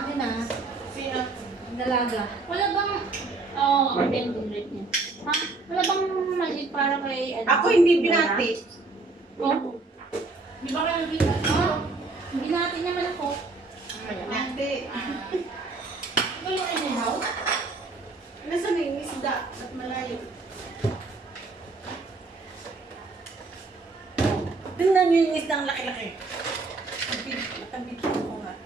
amin na. Sino? Dalaga. Wala bang... Oo, oh, din niya. Ha? Wala bang maliit para kay... Ako hindi binati. Oo. Di ba kayo binati? Oo. Binati naman ako. Binati. Ito yung inihaw? Nasa may isda at malayo. Tingnan niyo yung isda ang laki-laki. Tabit ko nga.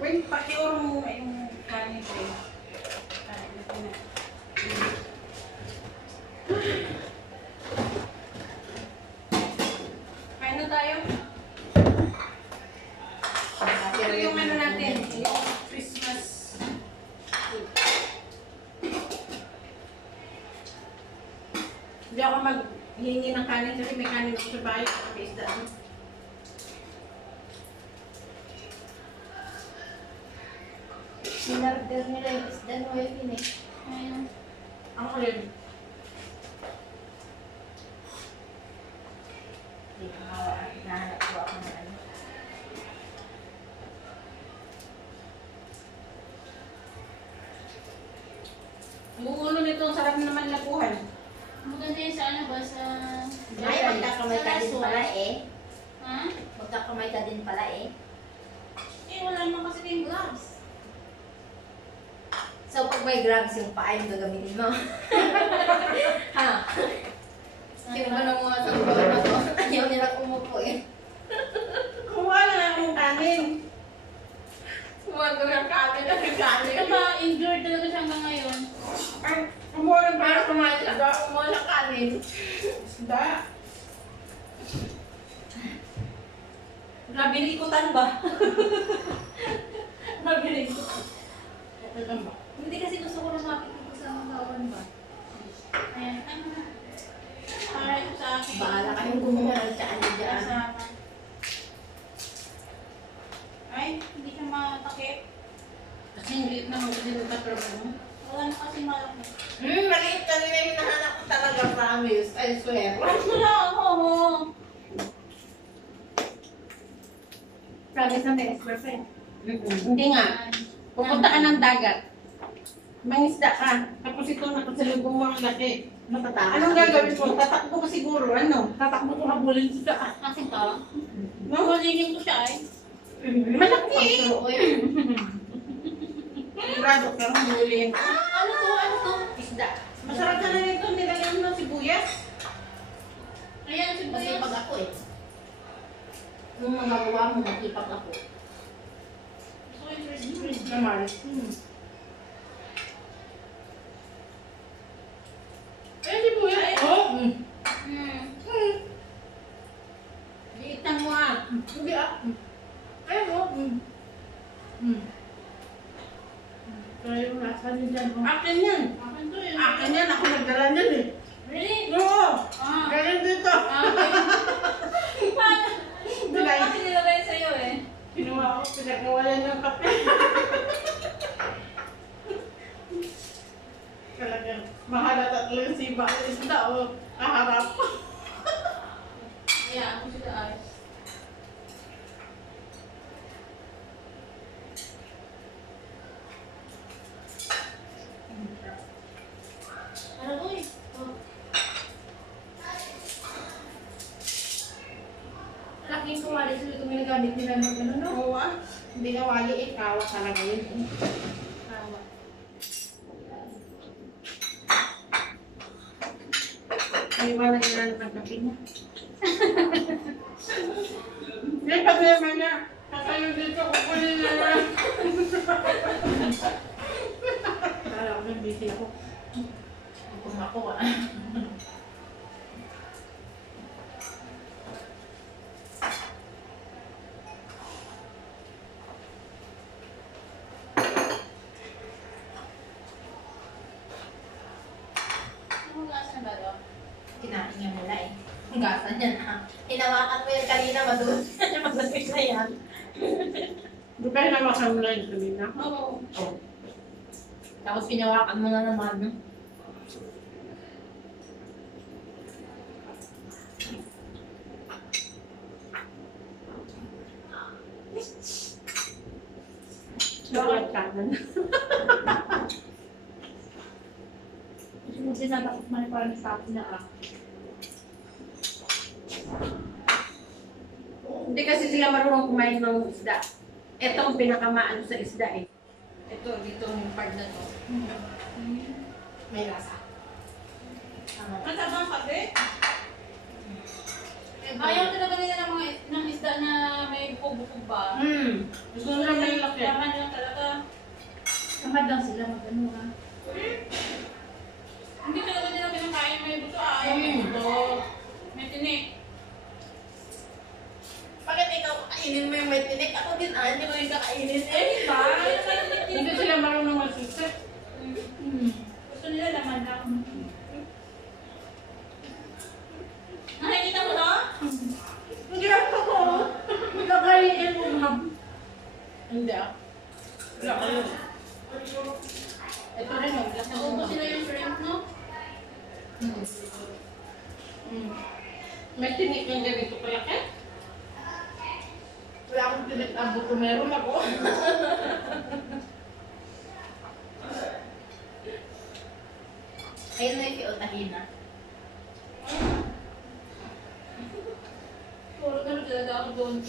Wait, pakiuro mo yung kanin ko. Kain na tayo. Ito yung ano natin, yung Christmas. Hindi ako maghihingi ng kanin kasi may kanin ako sa bahay at may isda. Sinarder nila yung isda no yun eh. Ayun. Ako rin. Hindi ko nahanap ko ako ng ano. Bungulo nito, ang sarap naman lapuhan. Maganda yun sa ano ba? Sa... Ay, magkakamay ka din pala eh. Ha? Magkakamay ka din pala eh. Eh, wala naman kasi kayong gloves. So, pag may grabs yung paa yung gagamitin mo. Ha? Sino ba nang mga sa buwan na to? Ayaw nila umupo eh. Kuha na akong kanin. Sumagawa ng kanin na kanin. Ito ba, injured talaga siya hanggang ngayon. Ay, kumuha ng Para para kumain siya. Kumuha ng kanin. isda. Nabilikutan ba? Nabilikutan. Okay lang ba? Hindi kasi gusto ko na makikita sa mga kawan ba? Ayan. Ano na? Para ito sa akin. Bahala kayong gumawa ng tsaan Para dyan. sa akin. Ay, hindi siya matakip. Kasi hindi naman kasi nagtatrabaho mo. Wala na kasi malaki. Maliit kanina yung hinahanap ko talaga, promise. I swear. Wala ako. Promise na may ex-girlfriend. Hindi nga. Pupunta ka ng dagat. Mangisda ka. Tapos ito nakasalubong mo ang laki. Matatakas. Anong gagawin mo? Tatakbo ka siguro. Ano? Tatakbo ko habulin sa Kasi to. no? Huligin ko siya ay. Malaki. Uy. Sigurado ka habulin. Ano to? Ano to? Isda. Masarap na rin ito. Nilagyan mo ng sibuyas. Ayan, si Kasi Buyas. pag ako eh. Nung magagawa mo, mag-ipak ako. So, interesting. Naman. Ay, si Buyas. Oh! Liitan mo ah. Hindi ah. Ay, mo. Kaya yung nasa niyo dyan. Akin yan. Akin to yun. Akin yan. Ako nagdala niyan eh. Really? Oo. Ah. Galing dito. Doon ko kasi nilagay sa'yo eh. Kinuha ko. Pinagawalan ng kape. Talagang mahalat at lang siba. Isda o kaharap. Ayan, ako sila ayos. Ano to eh? Oh. Laking kumali sa ito may nagamit nila ng ano no? Oo ah. Hindi na wali eh. Kawa talaga yun eh. Kawa. Ay, wala nila ng kape niya. Hindi pa naman na. Kakayo dito. Kukunin na lang. Kala ko nang busy ako. Kung ako ah. Ano lasa na ba ito? Kinain niya nila eh. Ang gasa niya na. Hinawakan mo yan kanina, madun. Madun na yan. Di ba hinawakan mo na yung kanina? Oo. Oh. Tapos pinawakan mo na naman. No? Chocolate kanan. Kasi nabakit man parang stop na ah. Hindi kasi sila marunong kumain ng isda. Ito ang pinakamaano sa isda eh. Ito, dito yung part na to. May lasa. Kasama kape? Ayaw talaga nila ng mga ng isda na may pugo-pugo ba? Gusto nila may laki. Yaman lang talaga. Tamad lang sila mag-ano ha. Hindi talaga nila pinakain may buto. Ayaw may buto. May tinik. Bakit ikaw kainin mo yung may tinik? Ako din hindi ko yung kakainin eh. Diba? Hindi sila marunong magsusi. Gusto nila laman lang. Nakikita mo na? Hindi ako. Nakain mo ma'am. Hindi ah. Wala ko yun. Ito rin yung lasa. Naubos sila yung shrimp, no? May tinik yung ganito kalaki. Wala akong tinik ang buko. Meron ako. Ayun na yung kiotahina. Puro ganun talaga ako doon.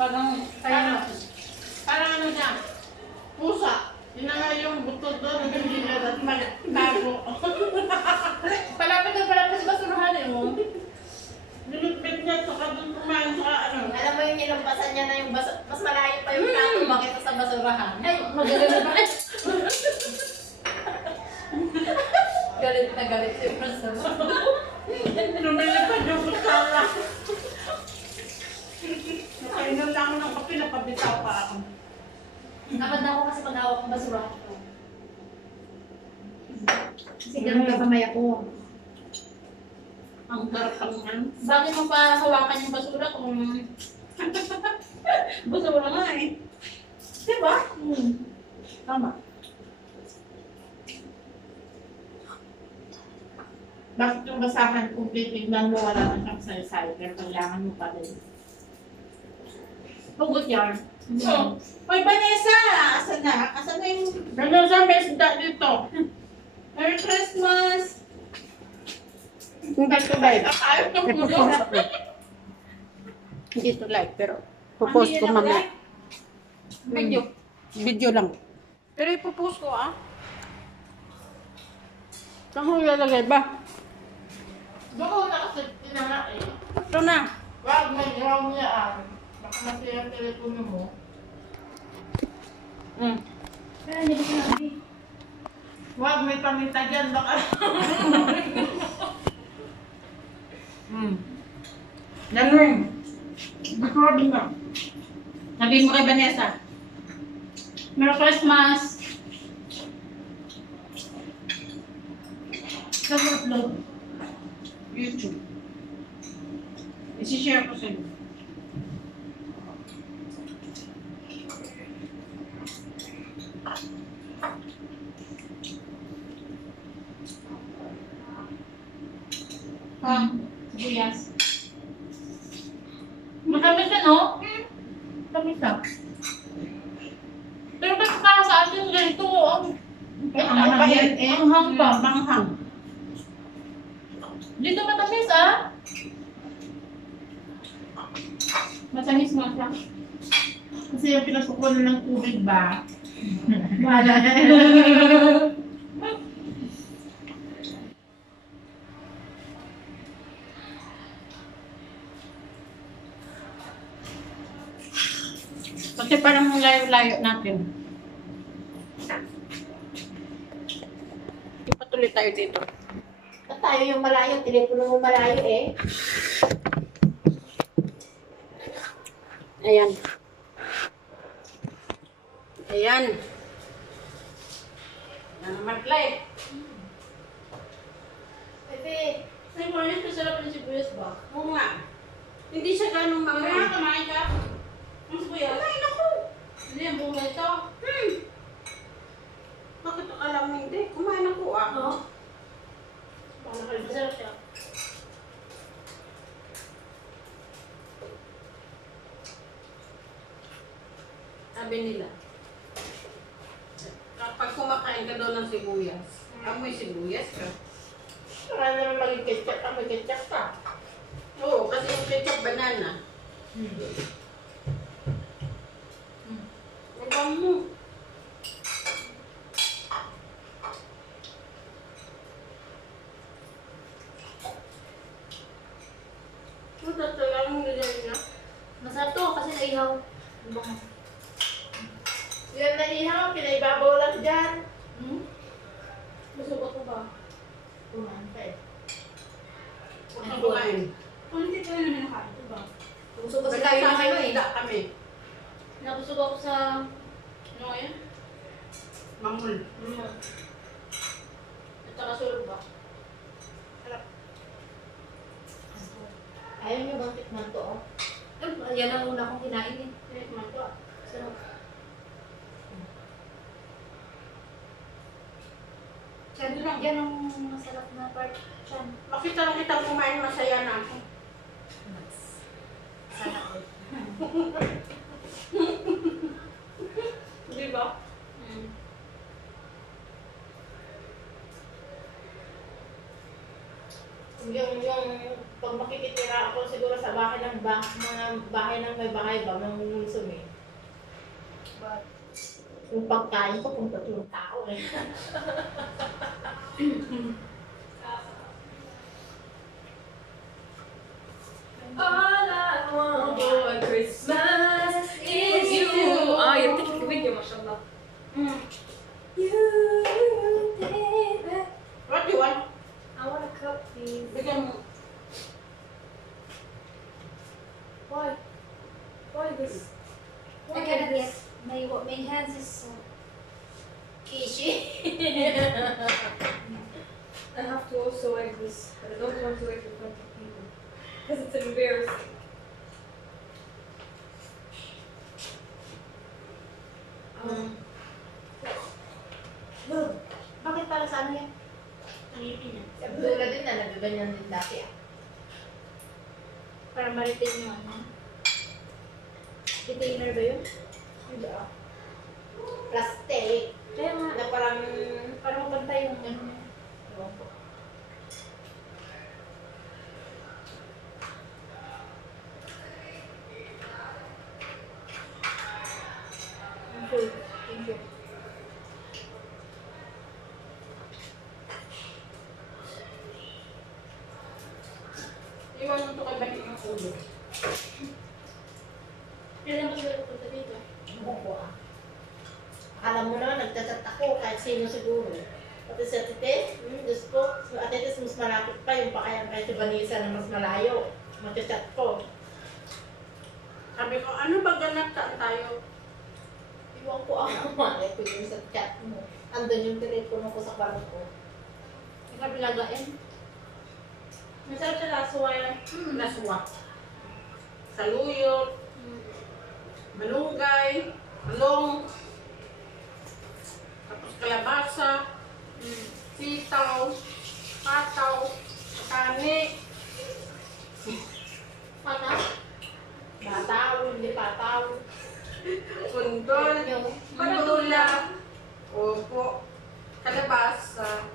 Parang ano siya? Pusa. Yun na nga yung buto doon. Hindi na at bago. Palapit sa basurahan eh mo. Nilipit niya saka doon kumain sa ano. Alam mo yung nilampasan niya na yung mas malayo pa yung plato bakit sa basurahan. Ay, magaling ba? Galit na galit si Professor. Lumilipad yung kusala. Nakainom lang ako ng kape, napabitaw pa ako. Tamad na ako kasi pag-hawak ng basurahan ko. Kasi ganun ka kamay ako. Ang sarap ang ano. Bakit mo pa hawakan yung basura kung basura nga eh? Diba? Tama. Bakit yung basahan kung titignan mo wala nang saysay, pero kailangan mo pa rin. Hugot yan. So, Hoy Vanessa! Asan na? Asan na yung... Vanessa, may isda dito. Merry Christmas! Hindi to live. Hindi to live, pero pupost ko mamaya. Video. Video lang. Pero ipupost ko ah. Saan ko ilalagay ba? Doon ko na kasi tinangat eh. Ito na. Wag may ground niya baka masira ang telepono mo. Pero hindi ko sinabi. Wag may paminta dyan baka. Ganun. Record na. Sabihin mo kay Vanessa. Merry Christmas! Nag-upload. YouTube. Isi-share ko sa'yo. Sibuyas. Matamis na, no? Tamis na. Pero ba't para sa atin ganito? Ang pahit eh. Ang hang pa. Manghang. Dito matamis, ah. Matamis nga siya. Kasi yung pinasukunan ng tubig ba? Wala. Kasi parang layo-layo natin. Ipatuloy tayo dito. At tayo yung malayo, telepono mo malayo eh. Ayan. Ayan. Yan naman, Clay. Bebe, Sa morning, masarap na sibuyas ba? Oo nga. Hindi siya ganong Kaya mga... kumain ka? Ang sibuyas? Kumain ako. Hindi, ang bunga ito. Bakit alam mo hindi? Kumain ako ah. Oo. Masarap siya. sabi nila. Kapag kumakain ka daw ng sibuyas, amoy sibuyas ka. Wala naman maging ketchup, may ketchup ka. Oo, kasi yung ketchup banana. Ibang mo. Ito talagang nilay na. Masarap to kasi naihaw. Ibang. Yan na ihaw, pinaibabaw lang dyan. Gusto ko ba? Kumain ka eh. Huwag kang kumain. Kung hindi ko yun nakain ko ba? Gusto ko sila yung ano eh. Kami. Nabusog ako sa... Ano yan? Mamul. At saka sulog ba? Ayaw niyo bang tikman to, oh? Yan ang una kong kinain eh. Hindi man to. Sarap. Yan ang masarap na part. Chan. Makita lang kita kumain, masaya na ako. Sana all. Di ba? Yung pag makikitira ako siguro sa bahay ng mga bahay ng may bahay ba, mangungusum eh. But, Yung pagkain ko, kung tatlong tao eh. All I want for Christmas is you. You take the video, mashallah. You, baby. What do you want? I want a cup, please. Bigyan mo. Why? Why this? I cannot get my hands is so kishy. I have to also wear this, but I don't want to wear it in front of people. Because it's embarrassing. Bakit para sa ano yan? Nangipin yan. Si Abdullah din na, nagaganyan din dati ah. Para maritin yung ano. Retainer ba yun? Hindi ah. Plastic. Kaya nga. Na parang, Para mapantay yung ano. ewan ko. Okay. Thank you. Iwan mo ito kay Balik ng ulo. Kailan ba sila punta dito? Ewan ko ah. Alam mo naman, nagchat-chat ako kahit sino siguro. Pati si Ate Tess, Diyos ko, si Ate Tess mas malapit pa yung pakayan kahit si Vanessa na mas malayo. Magchat-chat ko. Sabi ko, ano ba ganap tayo? Iwan ko ah, malay ko yung sa chat mo. Andun yung telepono ko sa kwarto ko. Nakabilagain. Masarap sa laswa yan. Naswa. Saluyot, malunggay, malong, tapos kalabasa, sitaw, pataw, kani, Pata? Pataw, hindi pataw. kundol, Yung pandula, opo, kalabasa,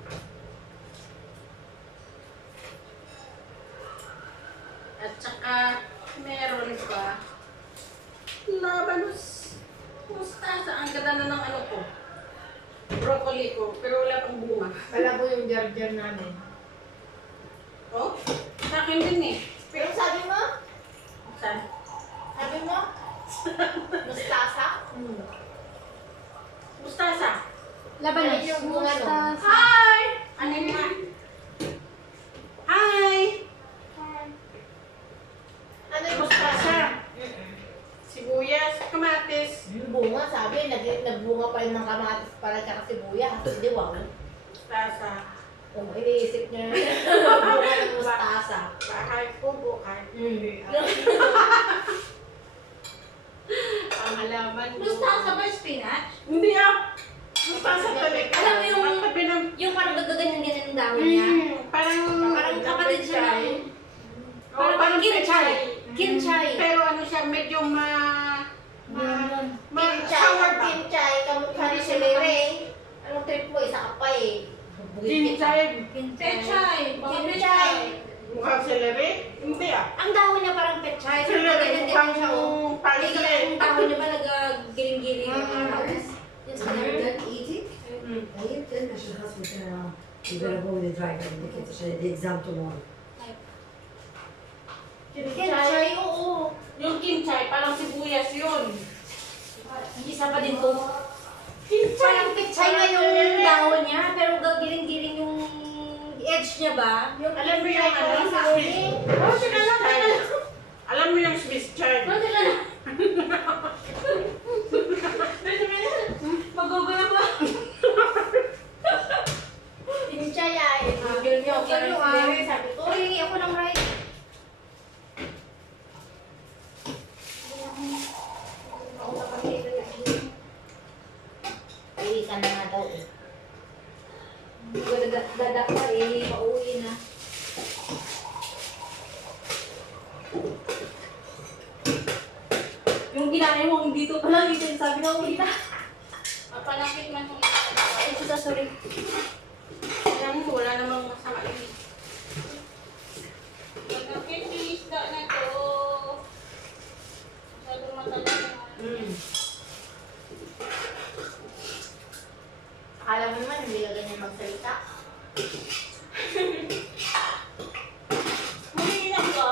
at saka meron pa labanos. Mustasa, ang ganda na ng ano ko. Broccoli ko, pero wala pang bunga. malabo yung jar-jar namin. Oh, sa akin din eh. Pero sabi mo? Saan? Sabi mo? Mustasa? Mustasa. Labanos. Ayun yung bunga no? Hi! Ano nga? Hi! Ano yung mustasa? Sibuyas, kamatis, Yung bunga, sabi, nagbunga pa yun ng kamatis para tsaka sibuyas. Hindi, wow. mustasa. Kung iniisip niya, bunga ng mustasa. Bahay ko, buhay. Ang halaman ko. Mustasa ba spinach? Hindi ah. Mustasa talaga. Alam mo yung- Magtabi ng... Yung parang gaganyan-ganyan ng dahon niya. Parang... Parang kapatid siya ng... Oh, parang kinchay. pechay. Kinchay. Pero ano siya, medyo Yun. ma... Kinchay. trip mo, isa ka pa eh. Kinchay. Pechay. Kinchay. Mukhang celery? Hindi ah. Ang dahon niya parang pechay. Celery, mukhang Ang parsley. dahon niya ba nag-giling-giling? It's never done eating. طيب كلمة شخص مثلا يجربوا الدرايفر اللي كنت شايف example one. Kinchay, oo. Yung kinchay, parang sibuyas yun. Isa pa din to. Parang pechay na yung dahon niya, pero giling-giling yung edge niya ba? Yung Alam mo yung ano? Oh, sige lang, sige lang. Alam mo yung Swiss chard? Oh, sige lang. Magugulo pa. Kinchay ay. Google niyo. Google niyo. Sabi ko, hingi ako ng rice. Uwi ka na nga daw eh. Dadak pa eh, pauwi na. Yung ginaya mo, hindi to pala, hindi sabi na uwi na. Mapalapit man yung Ay, ito sorry. Alam mo, wala namang masama yun. Malapit yung isda na to. Masyadong matagal na. Akala mo naman, hindi ka ganyan magsalita. Mahilang ka?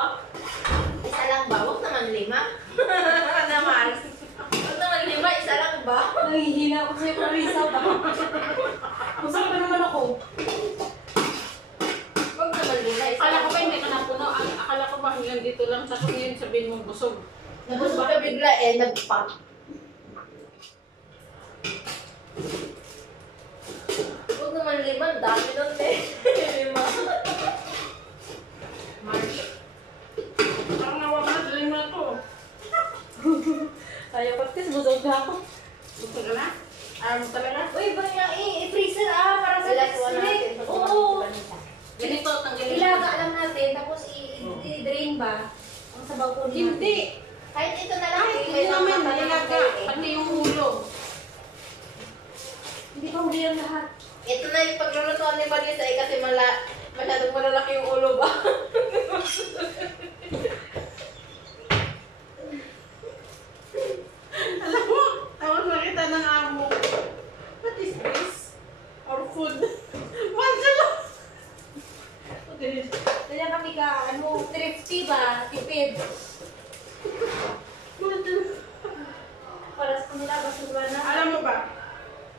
Isa lang ba? Huwag naman 5. Naman. Huwag naman 5, isa lang ba? Nangihina ako sa'yo, Clarissa ba? Masama pa naman ako. Huwag naman 5, isa Akala lang ko ba hindi ka napuno? Akala ko ba hanggang dito lang? Tapos ngayon sabihin mong busog. Nabusog ka bigla eh, nag-pop. Huwag naman 5, dami nun eh. 5. March. Parang nawawala, dalhin mo na to. Ayaw ko, tis, busog na ako. Busog ka na? Ayaw mo talaga? Uy, ba nga i-freezer para sa next week. Oo. Ganito, tanggalin mo. Ilaga lang natin, tapos i-drain ba? Ang sabaw ko natin. Hindi. Kahit ito na lang. Kahit hindi naman, nilaga. Pati yung ulo. Hindi ko huli ang lahat. Ito na yung paglulutuan ni Vanessa eh, kasi masyadong malalaki yung ulo ba? Alam mo, tawag nakita ng amo. What is this? Or food? Mansala! Okay. Kaya kami ka, thrifty ba? Tipid. Para sa kanila, basura na. Alam mo ba,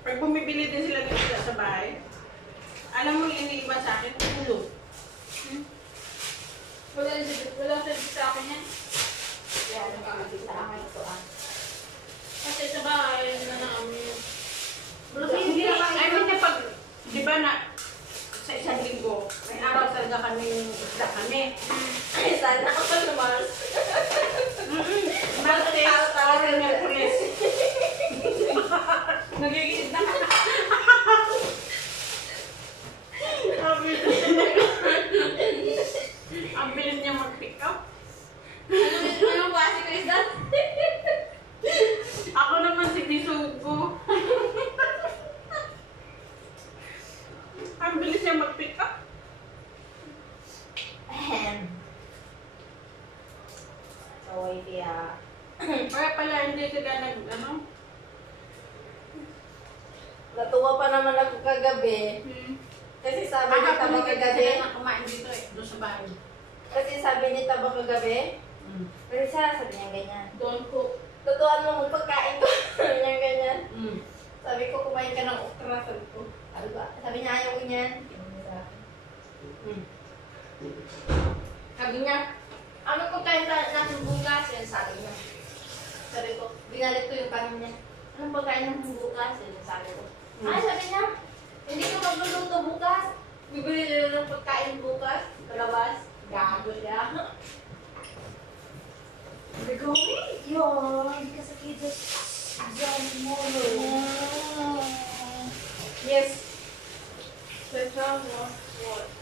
pag bumibili din sila ng isda sa bahay, alam mo yung iniiba sa akin? Ulo. Wala sa akin yan. Kaya nakakita ang ito ah. Kasi sa bahay na namin. Hindi, I mean, pag, di ba na, sa isang linggo, may araw talaga kami isda kami. Ay, sana ako naman. Martes, or Merkulis. Nagigit na. Ang bilis niya mag-pick up. Anong klase ko is that? Ako naman si Bisugo. Ang bilis niya mag-pick up. Ahem. So, kaya... Kaya pala hindi sila ano? Natuwa pa naman ako kagabi. Kasi sabi ni Taba kagabi. na kumain dito eh, doon sa bahay. Kasi sabi ni Taba kagabi. Pero siya, sabi niya ganyan. Don't cook. Tutuan mo mong pagkain ko. Sabi niya ganyan. Mm. Sabi ko, kumain ka ng okra. Sabi ko, ano ba? Sabi niya, ayaw ko niyan. Sabi niya, ano pagkain natin bukas? Yan sabi niya. Sabi ko, binalit ko yung kanin niya. Anong pagkain natin bukas? Yan sabi ko. Ay, sabi niya, hindi ko magluluto bukas. Bibili nila ng pagkain bukas. Kalabas. Gago siya. Sabi ko, yun, kasi kids exam tomorrow. Yes. Petra was what?